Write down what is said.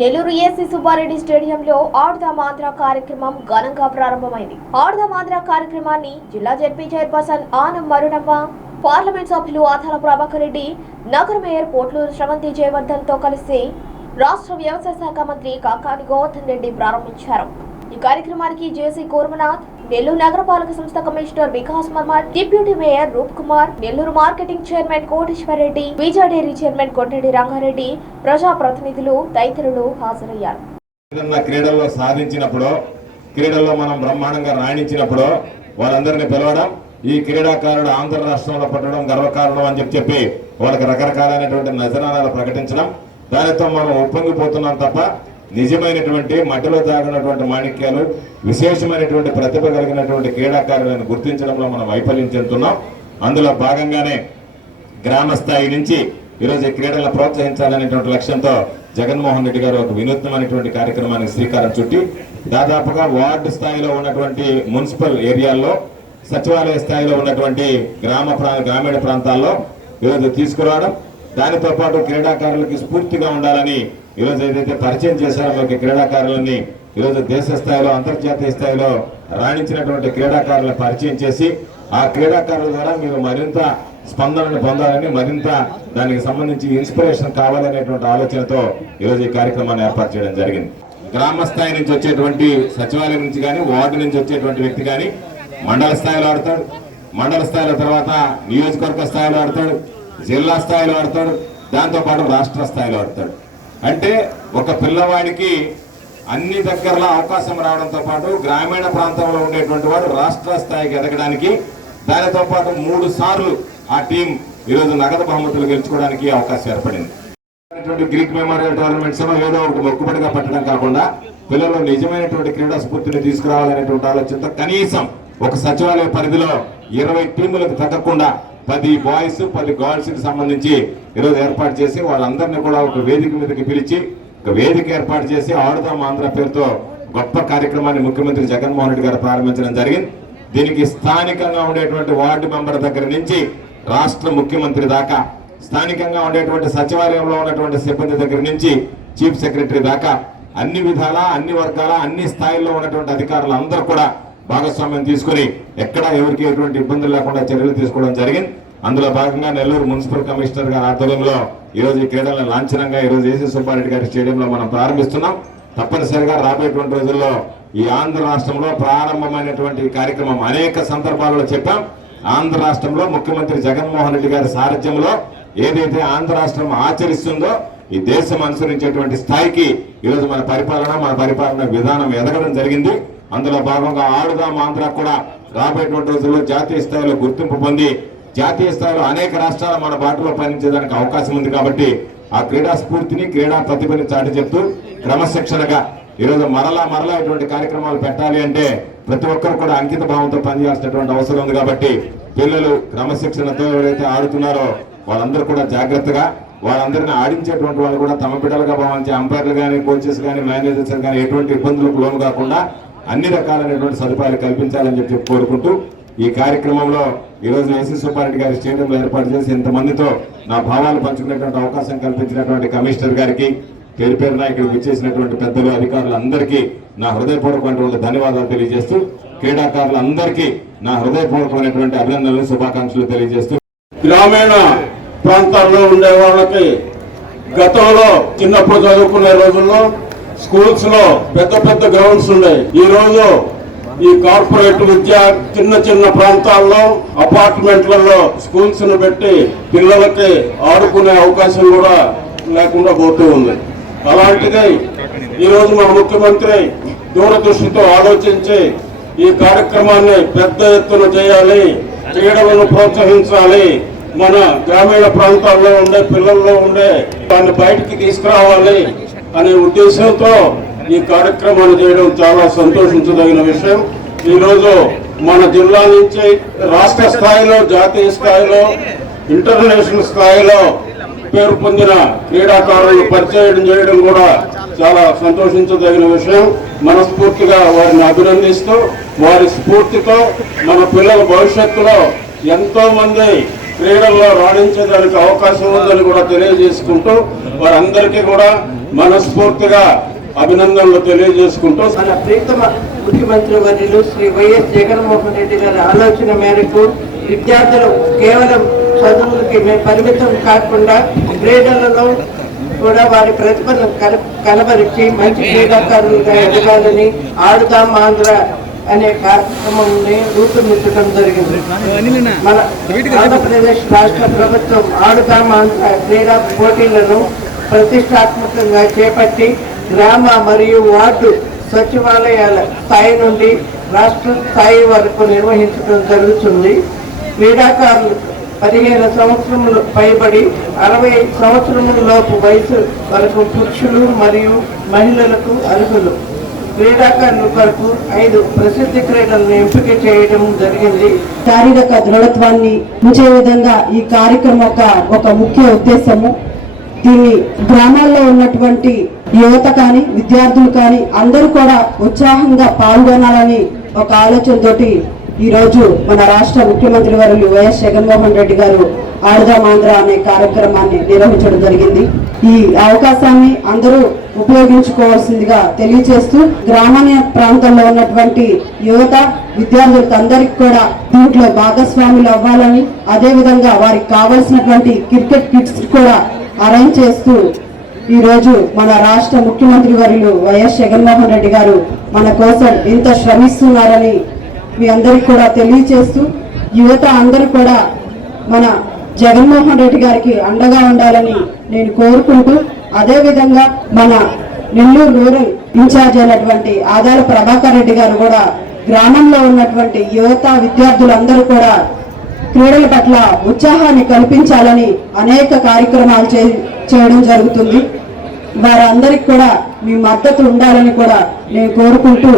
Nellore AC Subbareddy స్టేడియంలో ఆడుదాం ఆంధ్ర కార్యక్రమం ఘనంగా ప్రారంభమైంది. ఆడుదాం ఆంధ్ర కార్యక్రమాన్ని జిల్లా జడ్పీ చైర్పర్సన్ ఆనం మరుణమ్మ, పార్లమెంట్ సభ్యులు ఆధాల ప్రభాకర్ రెడ్డి, నగర మేయర్ పోట్లూరు శ్రవంతి జయవర్ధన్ తో కలిసి రాష్ట్ర వ్యవసాయ శాఖ మంత్రి కాకాని గోవర్ధన్ రెడ్డి ప్రారంభించారు. ఈ కార్యక్రమానికి జేసీ కోర్మనాథ్, నెల్లూరు నగరపాలక సంస్థ commissioner Vikas marma, deputy mayor రూప్ కుమార్, నెల్లూరు మార్కెటింగ్ చైర్మన్ కోటేశ్వర్ రెడ్డి, విజయ డైరీ చైర్మన్ కొట్టెడి రంగారెడ్డి, ప్రజా ప్రతినిధులు తదితరులు హాజరయ్యారు. క్రీడల్లో సాధించినప్పుడు, క్రీడల్లో మనం బ్రహ్మాండంగా రాణించినప్పుడు వాళ్ళందరినీ పిలవడం, ఈ క్రీడాకారుడు ఆంధ్ర రాష్ట్రంలో పట్టడం గర్వకారణం అని చెప్పి వాళ్ళకి రకరకాలైనటువంటి నజరానాలు ప్రకటించడం, దానితో మనం ఒప్పంగిపోతున్నాం తప్ప నిజమైనటువంటి మట్టిలో తాగినటువంటి మాణిక్యాలు, విశేషమైనటువంటి ప్రతిభ కలిగినటువంటి క్రీడాకారులను గుర్తించడంలో మనం వైఫల్యం చెందుతున్నాం. అందులో భాగంగానే గ్రామ స్థాయి నుంచి ఈరోజు ఈ క్రీడలను ప్రోత్సహించాలనేటువంటి లక్ష్యంతో జగన్మోహన్ రెడ్డి గారు ఒక వినూత్నమైనటువంటి కార్యక్రమానికి శ్రీకారం చుట్టి దాదాపుగా వార్డు స్థాయిలో ఉన్నటువంటి మున్సిపల్ ఏరియాల్లో, సచివాలయ స్థాయిలో ఉన్నటువంటి గ్రామీణ ప్రాంతాల్లో ఈరోజు తీసుకురావడం, దానితో పాటు క్రీడాకారులకి స్ఫూర్తిగా ఉండాలని ఈరోజు ఏదైతే పరిచయం చేశారో క్రీడాకారులని ఈరోజు దేశ స్థాయిలో, అంతర్జాతీయ స్థాయిలో రాణించినటువంటి క్రీడాకారులను పరిచయం చేసి ఆ క్రీడాకారుల ద్వారా మీరు మరింత స్పందనను పొందాలని, మరింత దానికి సంబంధించి ఇన్స్పిరేషన్ కావాలనేటువంటి ఆలోచనతో ఈరోజు ఈ కార్యక్రమాన్ని ఏర్పాటు చేయడం జరిగింది. గ్రామ స్థాయి నుంచి వచ్చేటువంటి సచివాలయం నుంచి కానీ, వార్డు నుంచి వచ్చేటువంటి వ్యక్తి కానీ మండల స్థాయిలో ఆడతాడు, మండల స్థాయిలో తర్వాత నియోజకవర్గ స్థాయిలో ఆడతాడు, జిల్లా స్థాయిలో ఆడతాడు, దాంతోపాటు రాష్ట్ర స్థాయిలో ఆడతాడు. అంటే ఒక పిల్లవాడికి అన్ని దగ్గరలో అవకాశం రావడంతో పాటు గ్రామీణ ప్రాంతంలో ఉండేటువంటి వాడు రాష్ట్ర స్థాయికి ఎదగడానికి, దానితో పాటు 3 సార్లు ఆ టీం ఈరోజు నగదు బహుమతులు గెలుచుకోవడానికి అవకాశం ఏర్పడింది. గ్రీక్ మెమోరియల్ టోర్నమెంట్స్ ఏదో ఒకటి మొక్కుబడిగా పట్టడం కాకుండా పిల్లలు నిజమైనటువంటి క్రీడా స్ఫూర్తిని తీసుకురావాలనేటువంటి ఆలోచనతో కనీసం ఒక సచివాలయ పరిధిలో 20 టీములకు తగ్గకుండా 10 బాయ్స్ 10 గర్ల్స్ కి సంబంధించి ఈరోజు ఏర్పాటు చేసి వాళ్ళందరినీ కూడా ఒక వేదిక మీదకి పిలిచి ఒక వేదిక ఏర్పాటు చేసి ఆడుదాం ఆంధ్ర పేరుతో గొప్ప కార్యక్రమాన్ని ముఖ్యమంత్రి జగన్మోహన్ రెడ్డి గారు ప్రారంభించడం జరిగింది. దీనికి స్థానికంగా ఉండేటువంటి వార్డు మెంబర్ దగ్గర నుంచి రాష్ట్ర ముఖ్యమంత్రి దాకా, స్థానికంగా ఉండేటువంటి సచివాలయంలో ఉన్నటువంటి సిబ్బంది దగ్గర నుంచి చీఫ్ సెక్రటరీ దాకా అన్ని విధాల, అన్ని వర్గాల, అన్ని స్థాయిల్లో ఉన్నటువంటి అధికారులు అందరూ కూడా భాగస్వామ్యం తీసుకుని ఎక్కడా ఎవరికి ఎటువంటి ఇబ్బందులు లేకుండా చర్యలు తీసుకోవడం జరిగింది. అందులో భాగంగా నెల్లూరు మున్సిపల్ కమిషనర్ గారి ఆధ్వర్యంలో ఈరోజు ఈ క్రీడలను లాంఛనంగా ఈరోజు ఏసీ సుబ్బారెడ్డి గారి స్టేడియంలో మనం ప్రారంభిస్తున్నాం. తప్పనిసరిగా రాబోయేటువంటి రోజుల్లో ఈ ఆంధ్ర రాష్ట్రంలో ప్రారంభమైనటువంటి కార్యక్రమం అనేక సందర్భాలలో చెప్పాం. ఆంధ్ర రాష్ట్రంలో ముఖ్యమంత్రి జగన్మోహన్ రెడ్డి గారి సారథ్యంలో ఏదైతే ఆంధ్ర రాష్ట్రం ఆచరిస్తుందో ఈ దేశం అనుసరించేటువంటి స్థాయికి ఈరోజు మన పరిపాలన విధానం ఎదగడం జరిగింది. అందులో భాగంగా ఆడుదాం ఆంధ్ర కూడా రాబోయేటువంటి రోజుల్లో జాతీయ స్థాయిలో గుర్తింపు పొంది జాతీయ స్థాయిలో అనేక రాష్ట్రాలు మన బాటలో పయనించేదానికి అవకాశం ఉంది. కాబట్టి ఆ క్రీడా స్ఫూర్తిని, క్రీడా ప్రతిభని చాటి చెప్తూ క్రమశిక్షణగా ఈరోజు మరలా ఇటువంటి కార్యక్రమాలు పెట్టాలి అంటే ప్రతి ఒక్కరు కూడా అంకిత భావంతో పనిచేయాల్సినటువంటి అవసరం ఉంది. కాబట్టి పిల్లలు క్రమశిక్షణతో ఎవరైతే ఆడుతున్నారో వాళ్ళందరూ కూడా జాగ్రత్తగా, వాళ్ళందరినీ ఆడించేటువంటి వాళ్ళు కూడా తమ బిడ్డలుగా భావించే అంపైర్లు కానీ, కోచెస్ కానీ, మేనేజర్స్ కానీ ఎటువంటి ఇబ్బందులకు లోను కాకుండా అన్ని రకాలైనటువంటి సదుపాయాలు కల్పించాలని చెప్పి కోరుకుంటూ ఈ కార్యక్రమంలో ఈరోజు ఏసీ సుబ్బారెడ్డి గారి స్టేడియంలో ఏర్పాటు చేసి ఇంతమందితో నా భావాలు పంచుకునేటువంటి అవకాశం కల్పించినటువంటి కమిషనర్ గారికి, పేరున ఇక్కడికి విచ్చేసినటువంటి పెద్దలు, అధికారులందరికీ నా హృదయపూర్వకమైనటువంటి ధన్యవాదాలు తెలియజేస్తూ, క్రీడాకారులందరికీ నా హృదయపూర్వకమైనటువంటి అభినందనలు, శుభాకాంక్షలు తెలియజేస్తూ, గ్రామీణ ప్రాంతాల్లో ఉండే వాళ్ళకి గతంలో చిన్నప్పుడు చదువుకునే రోజుల్లో స్కూల్స్ లో పెద్ద గ్రౌండ్స్ ఉన్నాయి. ఈ రోజు ఈ కార్పొరేట్ విద్య చిన్న ప్రాంతాల్లో అపార్ట్మెంట్లలో స్కూల్స్ ను పెట్టి పిల్లలకి ఆడుకునే అవకాశం కూడా లేకుండా పోతూ ఉంది. అలాంటిది ఈరోజు మన ముఖ్యమంత్రి దూరదృష్టితో ఆలోచించి ఈ కార్యక్రమాన్ని పెద్ద ఎత్తున చేయాలి, క్రీడలను ప్రోత్సహించాలి, మన గ్రామీణ ప్రాంతాల్లో ఉండే పిల్లల్లో ఉండే దాన్ని బయటికి తీసుకురావాలి అనే ఉద్దేశంతో ఈ కార్యక్రమాన్ని చేయడం చాలా సంతోషించదగిన విషయం. ఈరోజు మన జిల్లా నుంచి రాష్ట్ర స్థాయిలో, జాతీయ స్థాయిలో, ఇంటర్నేషనల్ స్థాయిలో పేరు పొందిన క్రీడాకారులను పరిచయం చేయడం కూడా చాలా సంతోషించదగిన విషయం. మనస్ఫూర్తిగా వారిని అభినందిస్తూ, వారి స్ఫూర్తితో మన పిల్లల భవిష్యత్తులో ఎంతో మంది క్రీడల్లో రాణించేదానికి అవకాశం ఉందని కూడా తెలియజేసుకుంటూ వారందరికీ కూడా మనస్ఫూర్తిగా అభినందనలు తెలియజేసుకుంటూ మన ప్రీతమ ముఖ్యమంత్రి వర్యులు శ్రీ వైఎస్ జగన్మోహన్ రెడ్డి గారి ఆలోచన మేరకు విద్యార్థులు కేవలం చదువులకి పరిమితం కాకుండా క్రీడలలో కూడా వారి ప్రతిభను కనబరిచి మంచి క్రీడాకారులుగా ఎదగాలని ఆడుదాం ఆంధ్ర అనే కార్యక్రమాన్ని రూపొందించడం జరిగింది. మన ఆంధ్రప్రదేశ్ రాష్ట్ర ప్రభుత్వం ఆడుదాం ఆంధ్ర క్రీడా పోటీలను ప్రతిష్టాత్మకంగా చేపట్టి గ్రామ మరియు వార్డు సచివాలయాల స్థాయి నుండి రాష్ట్ర స్థాయి వరకు నిర్వహించడం జరుగుతుంది. క్రీడాకారులు 15 సంవత్సరములు పైబడి 60 సంవత్సరముల లోపు వయసు వరకు పురుషులు మరియు మహిళలకు అర్హులు. క్రీడాకారుల కొరకు 5 ప్రసిద్ధ క్రీడలను ఎంపిక చేయడం జరిగింది. శారీరక దృఢత్వాన్ని ఉంచే విధంగా ఈ కార్యక్రమం ఒక ముఖ్య ఉద్దేశము. దీన్ని గ్రామాల్లో ఉన్నటువంటి యువత కానీ విద్యార్థులు కానీ అందరూ కూడా ఉత్సాహంగా పాల్గొనాలని ఒక ఆలోచనతోటి ఈ రోజు మన రాష్ట్ర ముఖ్యమంత్రి వర్యులు వైఎస్ జగన్మోహన్ రెడ్డి గారు ఆడుదాం ఆంధ్ర అనే కార్యక్రమాన్ని నిర్వహించడం జరిగింది. ఈ అవకాశాన్ని అందరూ ఉపయోగించుకోవాల్సిందిగా తెలియజేస్తూ గ్రామీణ ప్రాంతంలో ఉన్నటువంటి యువత విద్యార్థులకు అందరికి కూడా దీంట్లో భాగస్వాములు అవ్వాలని, అదే విధంగా వారికి కావాల్సినటువంటి క్రికెట్ కిట్స్ కూడా అరేంజ్ చేస్తూ ఈ రోజు మన రాష్ట్ర ముఖ్యమంత్రి వర్యులు వైఎస్ జగన్మోహన్ రెడ్డి గారు మన కోసం ఎంత శ్రమిస్తున్నారని మీ అందరికి కూడా తెలియజేస్తూ యువత అందరూ కూడా మన జగన్మోహన్ రెడ్డి గారికి అండగా ఉండాలని నేను కోరుకుంటూ, అదే విధంగా మన నెల్లూరు రూరల్ ఇన్ఛార్జ్ అయినటువంటి ఆదాల ప్రభాకర్ రెడ్డి గారు కూడా గ్రామంలో ఉన్నటువంటి యువత విద్యార్థులందరూ కూడా క్రీడల పట్ల ఉత్సాహాన్ని కల్పించాలని అనేక కార్యక్రమాలు చేయడం జరుగుతుంది. వారందరికి కూడా మీ మద్దతు ఉండాలని కూడా నేను కోరుకుంటూ